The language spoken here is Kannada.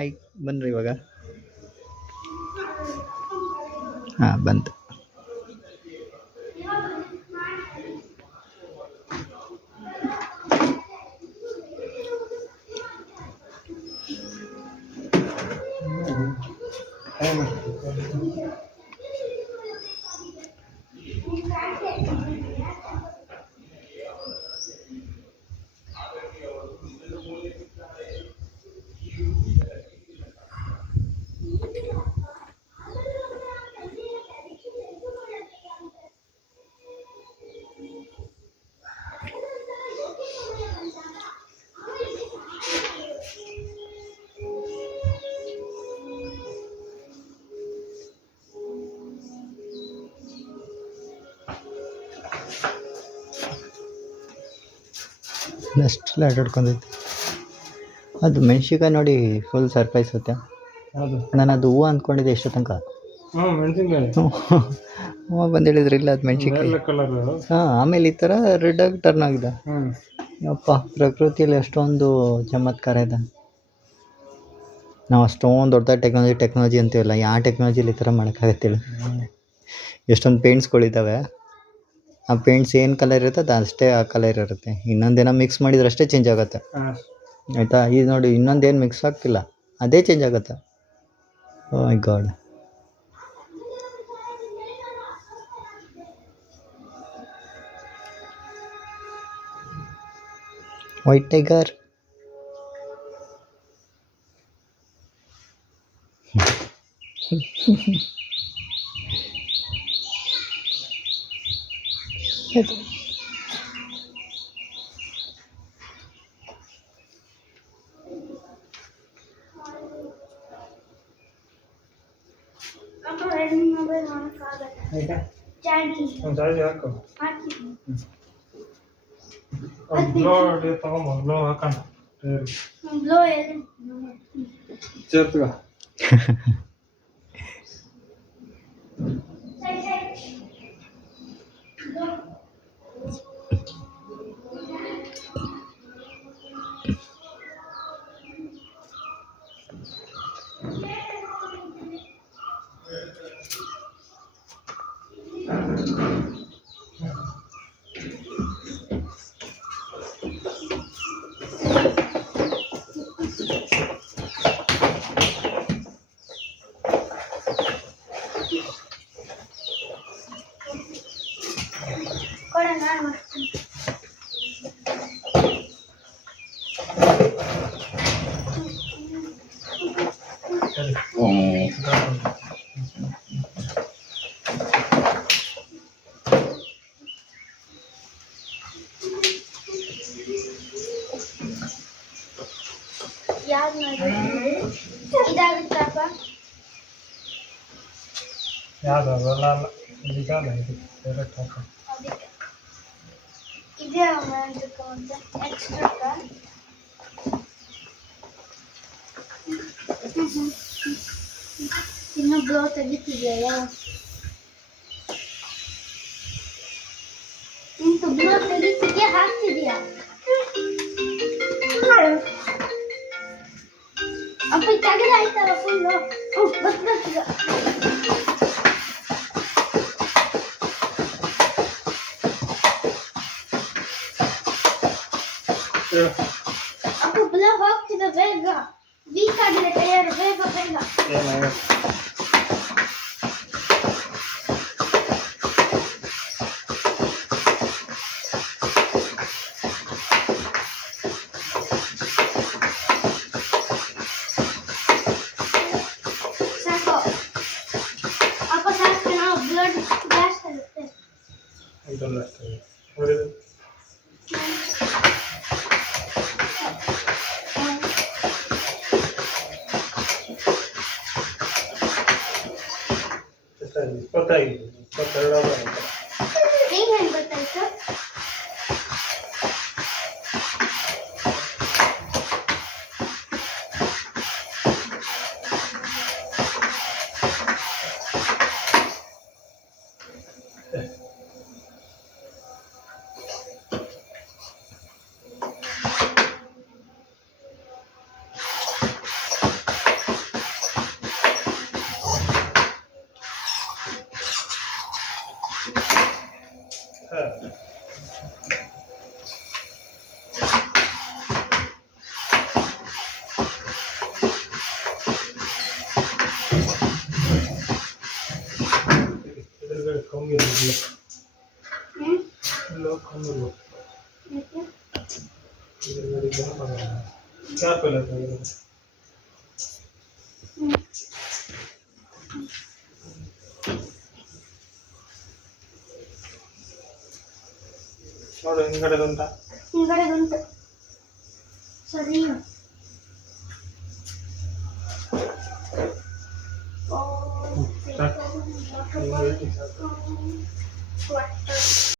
ಆಯ್ ಬನ್ನಿರಿ ಇವಾಗ. ಹಾಂ ಬಂತು. ಅಷ್ಟೆಲ್ಲ ಆಟಾಡ್ಕೊಂಡೈತೆ. ಅದು ಮೆಣ್ಸಿನ್ಕಾಯಿ ನೋಡಿ ಫುಲ್ ಸರ್ಪ್ರೈಸ್ ಆಗುತ್ತೆ. ನಾನು ಅದು ಹೂವು ಅಂದ್ಕೊಂಡಿದ್ದೆ ಎಷ್ಟು ತನಕ. ಮೆಣಸಿನ್ಕಾಯಿ ಅಮ್ಮ ಬಂದು ಹೇಳಿದ್ರು ಇಲ್ಲ ಅದು ಮೆಣ್ಸಿನ್ಕಾಯಿ. ಹಾಂ, ಆಮೇಲೆ ಈ ಥರ ರೆಡ್ ಆಗಿ ಟರ್ನ್ ಆಗಿದೆ. ಅಪ್ಪ, ಪ್ರಕೃತಿಯಲ್ಲಿ ಅಷ್ಟೊಂದು ಚಮತ್ಕಾರ ಇದೆ. ನಾವು ಅಷ್ಟೊಂದು ದೊಡ್ಡ ಟೆಕ್ನಾಲಜಿ ಅಂತೀವಲ್ಲ, ಯಾವ ಟೆಕ್ನಾಲಜಿಲಿ ಈ ಥರ ಮಾಡೋಕ್ಕಾಗತ್ತಿಲ್ಲ. ಎಷ್ಟೊಂದು ಪೇಂಟ್ಸ್ಗಳಿದ್ದಾವೆ. ಆ ಪೇಂಟ್ಸ್ ಏನು ಕಲರ್ ಇರುತ್ತೆ ಅದು ಅಷ್ಟೇ ಆ ಕಲರ್ ಇರುತ್ತೆ. ಇನ್ನೊಂದೇನೋ ಮಿಕ್ಸ್ ಮಾಡಿದ್ರೆ ಅಷ್ಟೇ ಚೇಂಜ್ ಆಗುತ್ತೆ, ಆಯಿತಾ. ಇದು ನೋಡಿ, ಇನ್ನೊಂದೇನು ಮಿಕ್ಸ್ ಆಗ್ತಿಲ್ಲ, ಅದೇ ಚೇಂಜ್ ಆಗುತ್ತೆ. ಓ ಮೈ ಗಾಡ್. White tiger. ಇನ್ನು ಬ್ಲೋ ತೆಗಿತಿದೆಯಾ? ಇಂತು ಬ್ಲೋ ತೆಗಿತಿದೆಯಾ ಹಾಕ್ತಿದೆಯಾ? ಅಪ್ಪ ತೆಗೆದಾಯ್ತಲ್ಲ ಫುಲ್ಲು. ಬರ್ತೀಗ ಅಪ್ಪ ಬ್ಲೋ ಹೋಗ್ತಿದೆ ಬೇಗ. ವೀಕ್ ಆಗಿದೆ ಟೈರ್, ಬೇಗ ಬೇಗ. ಸಾಕು ಅಪ್ಪ, ಸಾಕು. ನಾವು ಬ್ಲಡ್ ಜಾಸ್ತಿ ಆಗುತ್ತೆ. ಹೆಂಗೆ ಗೊತ್ತಾಯ್ತು? ಹ್ಮ್ ನೋಡು ಹಿಂಗಡೆ ಉಂಟಾ ಹಿಂಗಡೆ ಉಂಟು ಸರಿ ಸಾಕು. ಹಿಂಗೆ ಇಟ್ಟು ಸಾಕು.